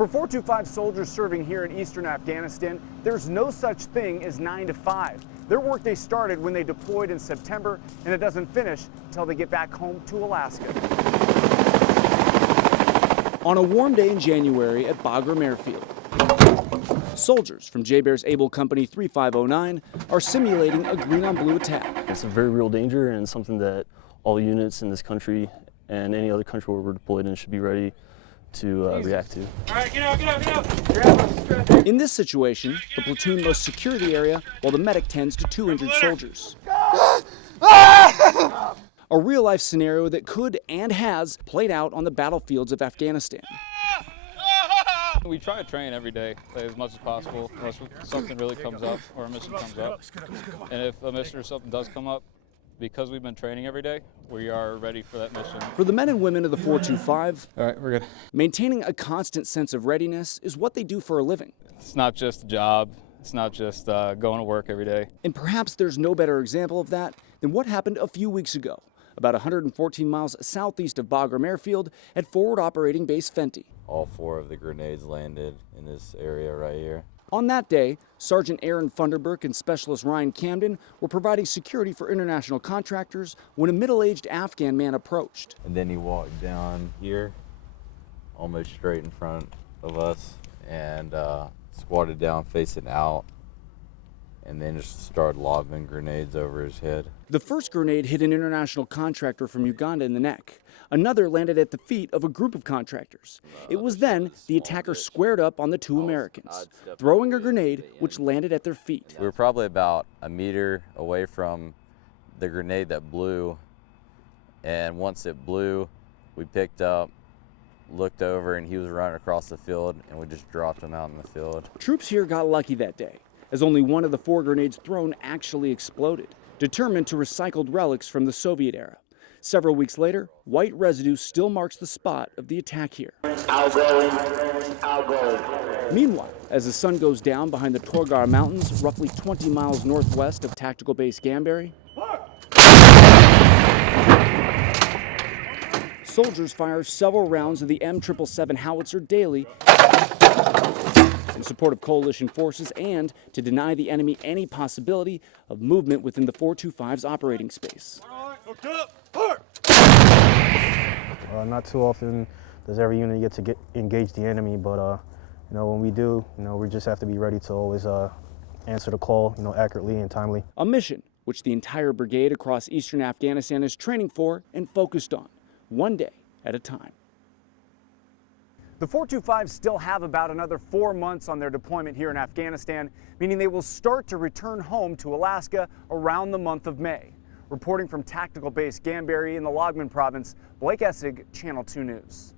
For 425 soldiers serving here in eastern Afghanistan, there's no such thing as 9 to 5. Their workday started when they deployed in September, and it doesn't finish until they get back home to Alaska. On a warm day in January at Bagram Airfield, soldiers from J-Bear's Able Company 3509 are simulating a green-on-blue attack. It's a very real danger and something that all units in this country and any other country where we're deployed in should be ready to react to. All right, get out. In this situation, the platoon must secure the area while the medic tends to 2 injured soldiers. A real-life scenario that could and has played out on the battlefields of Afghanistan. We try to train every day as much as possible, unless something really comes up or a mission comes up. And if a mission or something does come up, because we've been training every day, we are ready for that mission. For the men and women of the 425, all right, we're good. Maintaining a constant sense of readiness is what they do for a living. It's not just a job. It's not just going to work every day. And perhaps there's no better example of that than what happened a few weeks ago, about 114 miles southeast of Bagram Airfield at Forward Operating Base Fenty. All 4 of the grenades landed in this area right here. On that day, Sergeant Aaron Funderburk and Specialist Ryan Camden were providing security for international contractors when a middle-aged Afghan man approached. And then he walked down here, almost straight in front of us, and squatted down facing out, and then just started lobbing grenades over his head. The first grenade hit an international contractor from Uganda in the neck. Another landed at the feet of a group of contractors. It was then the attacker squared up on the 2 Americans, throwing a grenade which landed at their feet. We were probably about a meter away from the grenade that blew, and once it blew, we picked up, looked over, and he was running across the field, and we just dropped him out in the field. Troops here got lucky that day, as only one of the 4 grenades thrown actually exploded, determined to recycled relics from the Soviet era. Several weeks later, white residue still marks the spot of the attack here. Outgoing. Meanwhile, as the sun goes down behind the Torgar Mountains, roughly 20 miles northwest of Tactical Base Gambarry, soldiers fire several rounds of the M777 howitzer daily in support of coalition forces and to deny the enemy any possibility of movement within the 425's operating space. Not too often does every unit get engage the enemy, but when we do, we just have to be ready to always answer the call, accurately and timely. A mission which the entire brigade across eastern Afghanistan is training for and focused on, one day at a time. The 425 still have about another 4 months on their deployment here in Afghanistan, meaning they will start to return home to Alaska around the month of May. Reporting from Tactical Base Gambarry in the Logman province, Blake Essig, Channel 2 News.